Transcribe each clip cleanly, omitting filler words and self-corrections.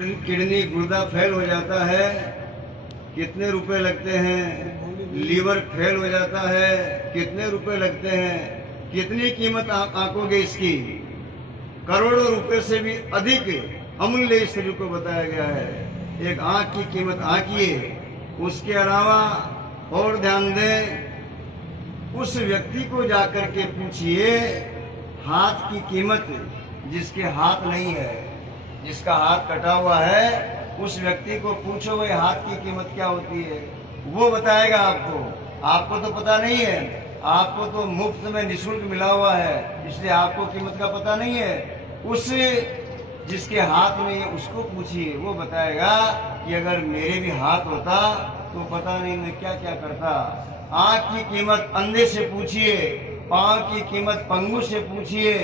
Kidney गुर्दा fail हो जाता है, कितने रुपए लगते हैं। लीवर फेल हो जाता है, कितने रुपए लगते हैं। कितनी कीमत आप आंकोगे इसकी? करोड़ों रुपए से भी अधिक अमूल्य इस शरीर को बताया गया है। एक आंख की कीमत आंकिए। उसके अलावा और ध्यान दें, उस व्यक्ति को जाकर के पूछिए हाथ की कीमत, जिसके हाथ नहीं है, जिसका हाथ कटा हुआ है, उस व्यक्ति को पूछो भाई हाथ की कीमत क्या होती है, वो बताएगा आपको। आपको तो पता नहीं है, आपको तो मुफ्त में निःशुल्क मिला हुआ है, इसलिए आपको कीमत का पता नहीं है। उस जिसके हाथ में है उसको पूछिए, वो बताएगा कि अगर मेरे भी हाथ होता तो पता नहीं मैं क्या क्या करता। आंख की कीमत अंधे से पूछिए, पांव की कीमत पंगु से पूछिए,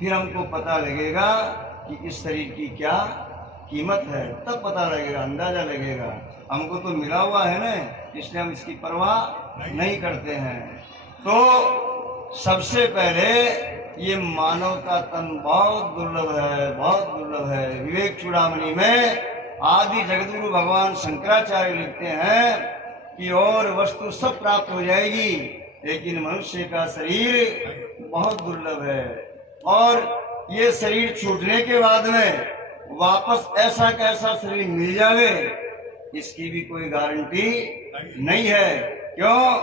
फिर हमको पता लगेगा कि इस शरीर की क्या कीमत है। तब पता लगेगा, अंदाजा लगेगा। हमको तो मिला हुआ है ना, इसलिए हम इसकी परवाह नहीं करते हैं। तो सबसे पहले ये मानव का तन बहुत दुर्लभ है, बहुत दुर्लभ है। विवेक चूड़ामणि में आदि जगतगुरु भगवान शंकराचार्य लिखते हैं कि और वस्तु सब प्राप्त हो जाएगी, लेकिन मनुष्य का शरीर बहुत दुर्लभ है। और ये शरीर छूटने के बाद में वापस ऐसा कैसा शरीर मिल जावे, इसकी भी कोई गारंटी नहीं है। क्यों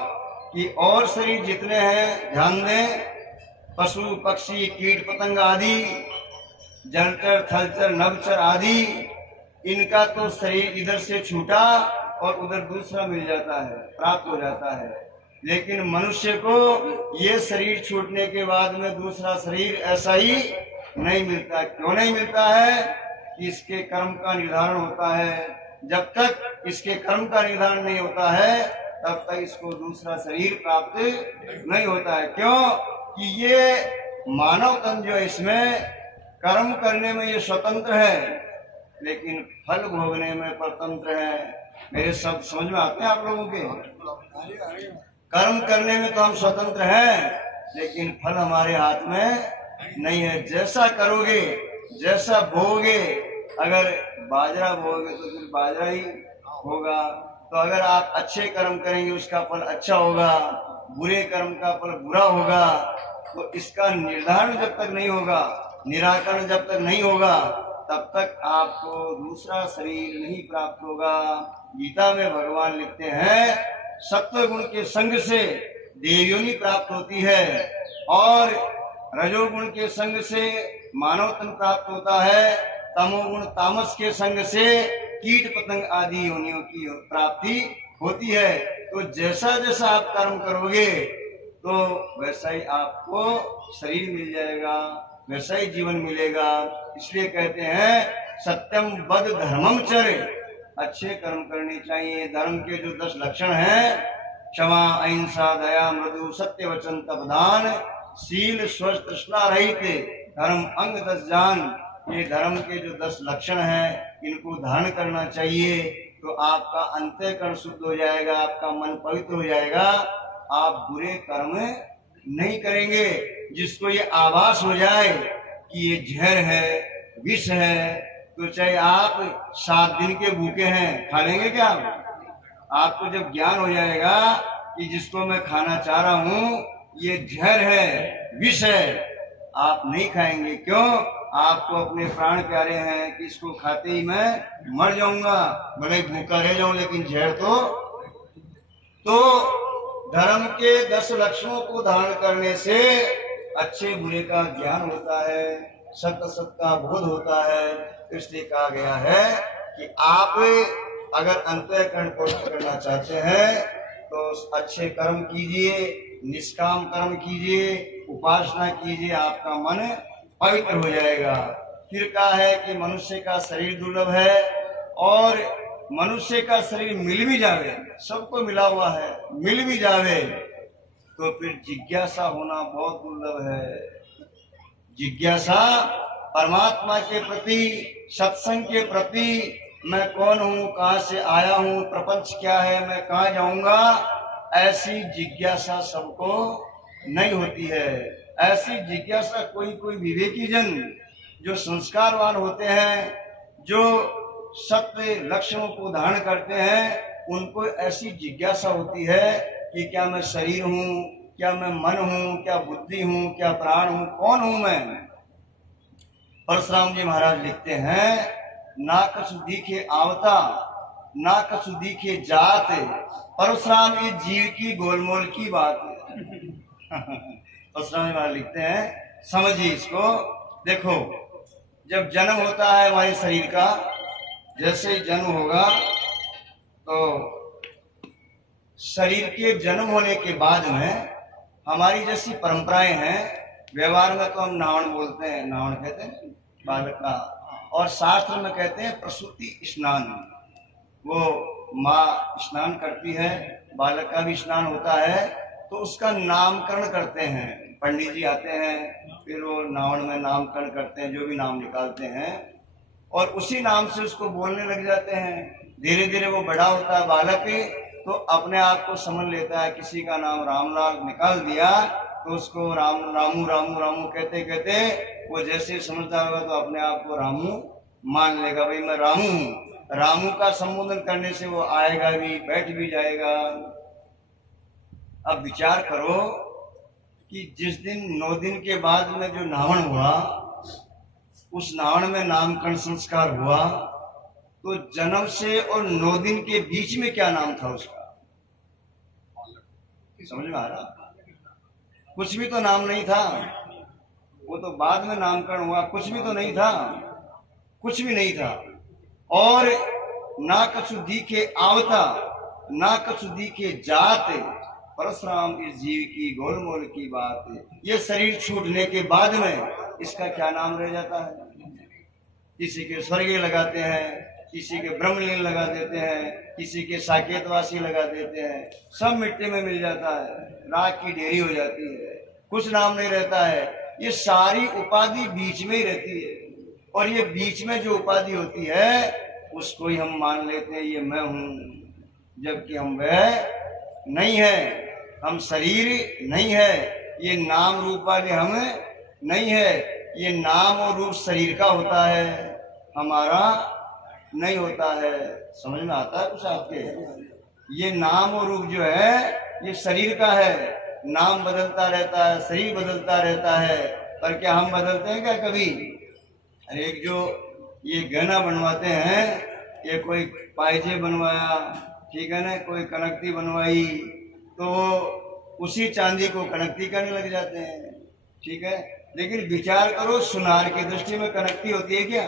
कि और शरीर जितने हैं, ध्यान दें, पशु पक्षी कीट पतंग आदि, जलचर थलचर नभचर आदि, इनका तो शरीर इधर से छूटा और उधर दूसरा मिल जाता है, प्राप्त हो जाता है। लेकिन मनुष्य को ये शरीर छूटने के बाद में दूसरा शरीर ऐसा ही नहीं मिलता। क्यों नहीं मिलता है? कि इसके कर्म का निर्धारण होता है। जब तक इसके कर्म का निर्धारण नहीं होता है, तब तक इसको दूसरा शरीर प्राप्त नहीं होता है। क्यों कि ये मानव तन जो है, इसमें कर्म करने में ये स्वतंत्र है, लेकिन फल भोगने में परतंत्र है। मेरे शब्द समझ में आते हैं आप लोगों के? कर्म करने में तो हम स्वतंत्र हैं, लेकिन फल हमारे हाथ में नहीं है। जैसा करोगे, जैसा भोगे, अगर बाजरा भोगे तो फिर बाजरा ही होगा। तो अगर आप अच्छे कर्म करेंगे उसका फल अच्छा होगा, बुरे कर्म का फल बुरा होगा। तो इसका निर्धारण जब तक नहीं होगा, निराकरण जब तक नहीं होगा, तब तक आपको दूसरा शरीर नहीं प्राप्त होगा। गीता में भगवान लिखते हैं सत्व गुण के संग से देवयोनि प्राप्त होती है, और रजोगुण के संग से मानव तन प्राप्त होता है, तमोगुण तामस के संग से कीट पतंग आदि योनियों की प्राप्ति होती है। तो जैसा जैसा आप कर्म करोगे तो वैसा ही आपको शरीर मिल जाएगा, वैसा ही जीवन मिलेगा। इसलिए कहते हैं सत्यम बद धर्मम चर, अच्छे कर्म करने चाहिए। धर्म के जो 10 लक्षण हैं, क्षमा अहिंसा दया मृदु सत्य वचन तपदान शील स्वस्थ तृष्णा रहित धर्म अंग 10 जान, ये धर्म के जो 10 लक्षण हैं, इनको धारण करना चाहिए। तो आपका अंतःकरण शुद्ध हो जाएगा, आपका मन पवित्र हो जाएगा, आप बुरे कर्म नहीं करेंगे। जिसको ये आभास हो जाए कि ये जहर है, विष है, तो चाहे आप 7 दिन के भूखे हैं, खा लेंगे क्या? आपको जब ज्ञान हो जाएगा कि जिसको मैं खाना चाह रहा हूं ये जहर है, विष है, आप नहीं खाएंगे। क्यों? आपको अपने प्राण प्यारे हैं कि इसको खाते ही मैं मर जाऊंगा, भले भूखा रह जाऊं, लेकिन जहर तो धर्म के 10 लक्षणों को धारण करने से अच्छे बुरे का ज्ञान होता है, सत्य सत्य का बोध होता है। इसलिए कहा गया है कि आप अगर अंतःकरण पवित्र करना चाहते हैं तो अच्छे कर्म कीजिए, निष्काम कर्म कीजिए, उपासना कीजिए, आपका मन पवित्र हो जाएगा। फिर कहा है कि मनुष्य का शरीर दुर्लभ है, और मनुष्य का शरीर मिल भी जावे, सबको मिला हुआ है, मिल भी जावे तो फिर जिज्ञासा होना बहुत दुर्लभ है। जिज्ञासा परमात्मा के प्रति, सत्संग के प्रति, मैं कौन हूँ, कहाँ से आया हूँ, प्रपंच क्या है, मैं कहाँ जाऊंगा, ऐसी जिज्ञासा सबको नहीं होती है। ऐसी जिज्ञासा कोई कोई विवेकी जन जो संस्कारवान होते हैं, जो सत्य लक्षणों को धारण करते हैं, उनको ऐसी जिज्ञासा होती है कि क्या मैं शरीर हूँ, क्या मैं मन हूँ, क्या बुद्धि हूँ, क्या प्राण हूँ, कौन हूँ मैं। परशुराम जी महाराज लिखते हैं, ना कछु दिखे आवता, ना कछु दिखे जात, परशुराम ये जीव की गोलमोल की बात है। परशुराम जी महाराज लिखते हैं, समझिए इसको। देखो, जब जन्म होता है हमारे शरीर का, जैसे ही जन्म होगा तो शरीर के जन्म होने के बाद में हमारी जैसी परंपराएं हैं, व्यवहार में तो हम नावण बोलते हैं, नावण कहते हैं बालक का, और शास्त्र में कहते हैं प्रसूति स्नान। वो माँ स्नान करती है, बालक का भी स्नान होता है, तो उसका नामकरण करते हैं, पंडित जी आते हैं, फिर वो नावण में नामकरण करते हैं, जो भी नाम निकालते हैं, और उसी नाम से उसको बोलने लग जाते हैं। धीरे धीरे वो बड़ा होता है बालक, तो अपने आप को समझ लेता है। किसी का नाम रामलाल निकाल दिया तो उसको राम रामू रामू रामू कहते कहते वो जैसे समझता होगा तो अपने आप को रामू मान लेगा, भाई मैं रामू हूँ। रामू का संबोधन करने से वो आएगा भी, बैठ भी जाएगा। अब विचार करो कि जिस दिन 9 दिन के बाद में जो नावण हुआ, उस नावण में नामकरण संस्कार हुआ, तो जन्म से और 9 दिन के बीच में क्या नाम था उसका, समझ में आ रहा? कुछ भी तो नाम नहीं था, वो तो बाद में नामकरण हुआ, कुछ भी तो नहीं था, कुछ भी नहीं था। और ना कछु दिखे आवता, ना कछु दिखे जात, परशुराम इस जीव की गोलमोल की बात। ये शरीर छूटने के बाद में इसका क्या नाम रह जाता है? किसी के स्वर्गीय लगाते हैं, किसी के ब्रह्मलीन लगा देते हैं, किसी के साकेतवासी लगा देते हैं, सब मिट्टी में मिल जाता है, राख की ढेरी हो जाती है, कुछ नाम नहीं रहता है। ये सारी उपाधि बीच में ही रहती है, और ये बीच में जो उपाधि होती है उसको ही हम मान लेते हैं ये मैं हूं, जबकि हम वह नहीं है। हम शरीर नहीं है, ये नाम रूप वाले हम नहीं है। ये नाम और रूप शरीर का होता है, हमारा नहीं होता है। समझ में आता है कुछ आपके? ये नाम और रूप जो है ये शरीर का है, नाम बदलता रहता है, शरीर बदलता रहता है, पर क्या हम बदलते हैं क्या कभी? अरे एक जो ये गहना बनवाते हैं, ये कोई पायजे बनवाया, ठीक है ना, कोई कनकती बनवाई, तो उसी चांदी को कनकती करने लग जाते हैं, ठीक है। लेकिन विचार करो, सुनार की दृष्टि में कनकती होती है क्या?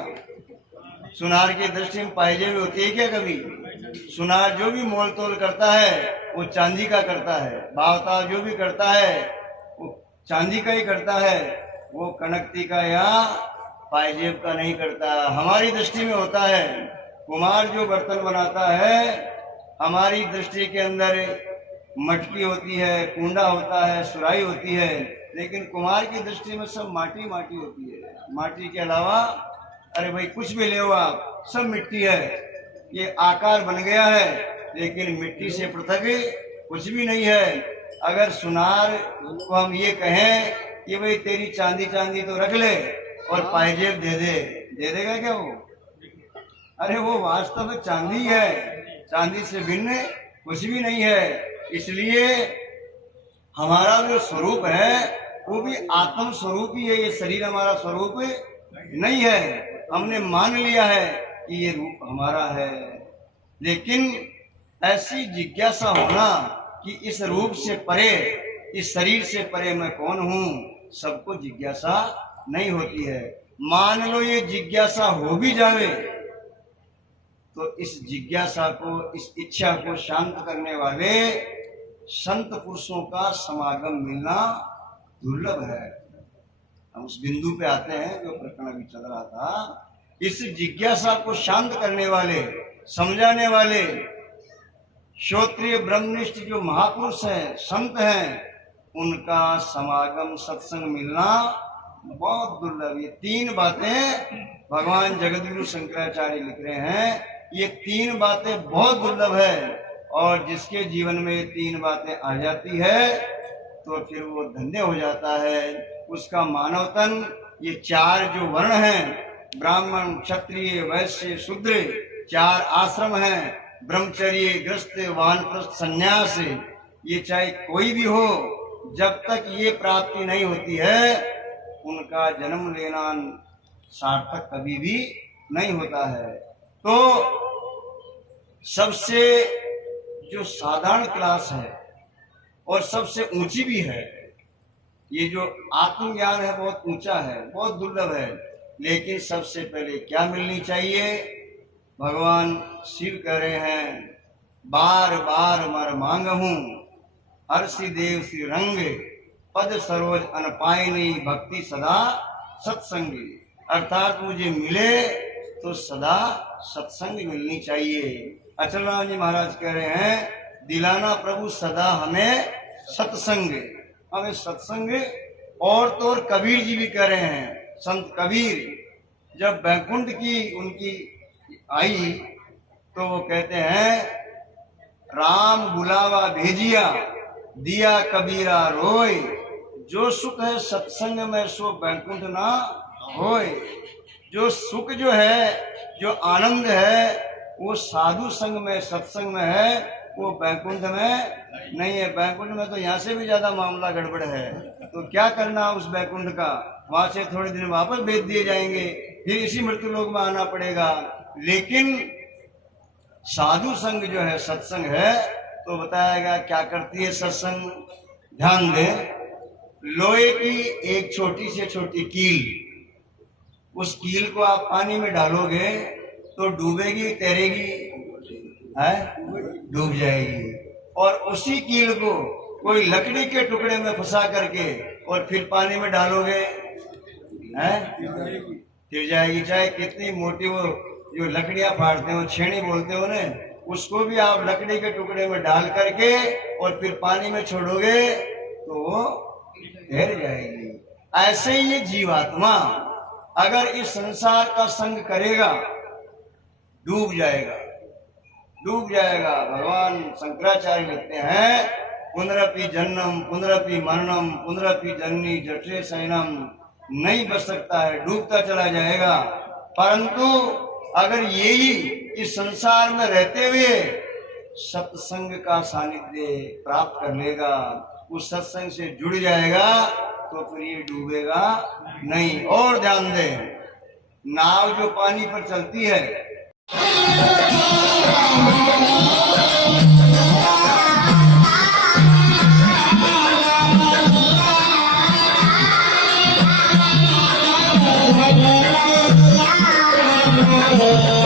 सुनार की दृष्टि में पायजे में होती है क्या कभी? सुनार जो भी मोल तोल करता है वो चांदी का करता है, भावताल जो भी करता है वो चांदी का ही करता है, वो कनकती का या पायजेब का नहीं करता। हमारी दृष्टि में होता है। कुम्हार जो बर्तन बनाता है, हमारी दृष्टि के अंदर मटकी होती है, कुंडा होता है, सुराही होती है, लेकिन कुम्हार की दृष्टि में सब माटी माटी होती है। माटी के अलावा अरे भाई कुछ भी ले आप, सब मिट्टी है। ये आकार बन गया है, लेकिन मिट्टी से पृथक कुछ भी नहीं है। अगर सुनार को हम ये कहें कि भाई तेरी चांदी चांदी तो रख ले और पायजेब दे देगा क्या वो? अरे वो वास्तव में चांदी है, चांदी से भिन्न कुछ भी नहीं है। इसलिए हमारा जो स्वरूप है वो भी आत्म स्वरूप ही है, ये शरीर हमारा स्वरूप नहीं है। हमने मान लिया है कि ये रूप हमारा है, लेकिन ऐसी जिज्ञासा होना कि इस रूप से परे, इस शरीर से परे मैं कौन हूँ, सबको जिज्ञासा नहीं होती है। मान लो ये जिज्ञासा हो भी जावे तो इस जिज्ञासा को, इस इच्छा को शांत करने वाले संत पुरुषों का समागम मिलना दुर्लभ है। हम उस बिंदु पे आते हैं जो प्रकरण अभी चल रहा था। इस जिज्ञासा को शांत करने वाले, समझाने वाले श्रोत्रिय ब्रह्मनिष्ठ जो महापुरुष हैं, संत हैं, उनका समागम, सत्संग मिलना बहुत दुर्लभ। ये 3 बातें भगवान जगद्गुरु शंकराचार्य लिख रहे हैं, ये 3 बातें बहुत दुर्लभ है। और जिसके जीवन में ये 3 बातें आ जाती है तो फिर वो धन्य हो जाता है। उसका मानव तन ये चार जो वर्ण हैं, ब्राह्मण, क्षत्रिय, वैश्य, शूद्र, चार आश्रम हैं, ब्रह्मचर्य, गृहस्थ, वानप्रस्थ, संन्यास, ये चाहे कोई भी हो, जब तक ये प्राप्ति नहीं होती है उनका जन्म लेना सार्थक कभी भी नहीं होता है। तो सबसे जो साधारण क्लास है और सबसे ऊंची भी है, ये जो आत्मज्ञान है बहुत ऊंचा है, बहुत दुर्लभ है, लेकिन सबसे पहले क्या मिलनी चाहिए? भगवान शिव कह रहे हैं, बार बार मर मांगहूं हर्षि देव श्री रंग, पद सरोज अनपायनी भक्ति सदा सत्संगी। अर्थात मुझे मिले तो सदा सत्संग मिलनी चाहिए। अचल राम जी महाराज कह रहे हैं, दिलाना प्रभु सदा हमें सत्संग, हमें सत्संग। और तो और कबीर जी भी कह रहे हैं, संत कबीर जब बैकुंठ की उनकी आई तो वो कहते हैं, राम बुलावा भेजिया दिया कबीरा रोय, जो सुख है सत्संग में सो बैकुंठ ना होय। जो सुख जो है, जो आनंद है, वो साधु संग में, सत्संग में है, वो बैकुंठ में नहीं है। बैकुंठ में तो यहाँ से भी ज्यादा मामला गड़बड़ है। तो क्या करना उस बैकुंठ का? वहां से थोड़े दिन वापस भेज दिए जाएंगे, फिर इसी मृत्यु लोक में आना पड़ेगा। लेकिन साधु संग जो है, सत्संग है, तो बताएगा क्या करती है सत्संग। ध्यान दें, लोहे की एक छोटी से छोटी कील, उस कील को आप पानी में डालोगे तो डूबेगी, तैरेगी? है, डूब जाएगी। और उसी कील को कोई लकड़ी के टुकड़े में फंसा करके और फिर पानी में डालोगे, है, गिर जाएगी। चाहे कितनी मोटी वो जो लकड़ियां फाड़ते हो, छेनी बोलते हो ना, उसको भी आप लकड़ी के टुकड़े में डाल करके और फिर पानी में छोड़ोगे तो वो तैर जाएगी। ऐसे ही ये जीवात्मा अगर इस संसार का संग करेगा, डूब जाएगा, डूब जाएगा। भगवान शंकराचार्य लिखते हैं, पुनरपि जन्म पुनरपि मरणम पुनरपि जननी जठरे शयनम, नहीं बच सकता है, डूबता चला जाएगा। परंतु अगर यही इस संसार में रहते हुए सत्संग का सानिध्य प्राप्त कर लेगा, उस सत्संग से जुड़ जाएगा, तो फिर ये डूबेगा नहीं। और ध्यान दें, नाव जो पानी पर चलती है, Thank you.